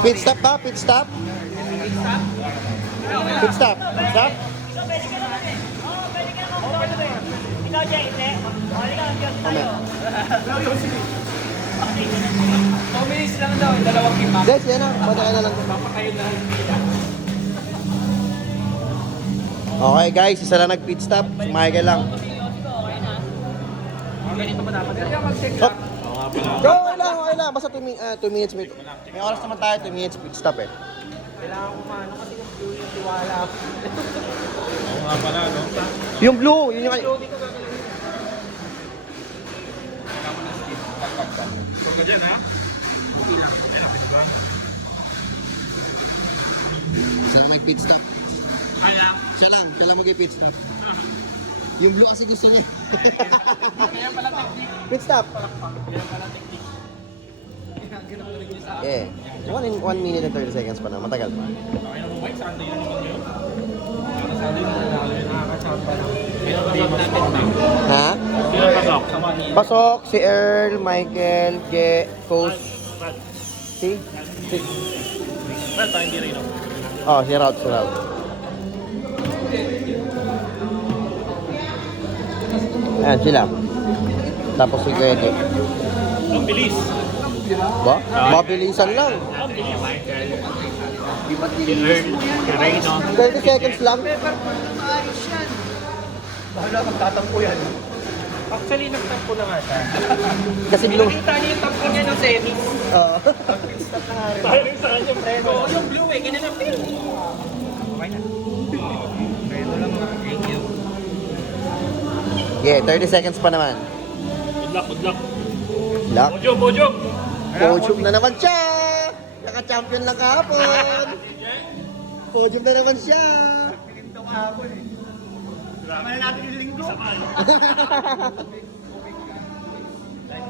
Pit stop ba? Pit stop? Pit stop? Stop? Ikaw, Jay, hindi. Halika, hanggang tayo. 2 minutes lang daw, dalawang kimak. Guys, yan na. Pwede na lang. Papakayo na. Okay guys, isa lang nag-pit stop. Sumakay ka lang. Ganito ba dapat? Kaya mag-check Hop! Go, okay lang. Basta 2 minutes. May oras naman tayo, 2 minutes pit stop eh. Kailangan ko maano kasi yung tiwala. Oo nga pala, no? Yung blue, yun yung... Hindi ko gagawin. Huwag ka dyan, ha? Okay lang. Ay, lapit ba? Isa lang may pit stop. Kaya. Siya lang mag-pit stop. Yung blue kasi gusto niya. Kaya pala technique. Pit stop. Kaya pala technique. Ginagawa ko sa akin. Yeah. 1 minute and 30 seconds pa na. Matagal pa. Okay na mo, Mike? Sunday na naman yun. Sabi mo na nakakasama pa lang. Pinapasok natin na. Ha? Pinapasok. Pasok si Earl, Michael, Ge, Coach. Si? Well, tayo hindi rin, no? Oh, si Route. Ayan sila. Tapos si Gwede. Ang bilis. Ba? Mabilisan lang. Ang bilis. Michael. Si Earl. Si Reyno. 30 seconds lang. Bahala magtatampo yan. Actually, nagtampo na nga siya. Kasi blue. Pinakita niyo yung tampo niya ng semi. Oo. Stop na nga rin. Tayo rin sa kanya, preno. Oo, yung blue eh. Ganyan ang pin. Okay na. Preno lang. Thank you. Yeah, 30 seconds pa naman. Good luck, good luck. Lock. Bojong! Podium na naman siya! Naka-champion lang kahapon! Podium na naman siya! Pininto kahapon eh. Tama na natin yung linggo.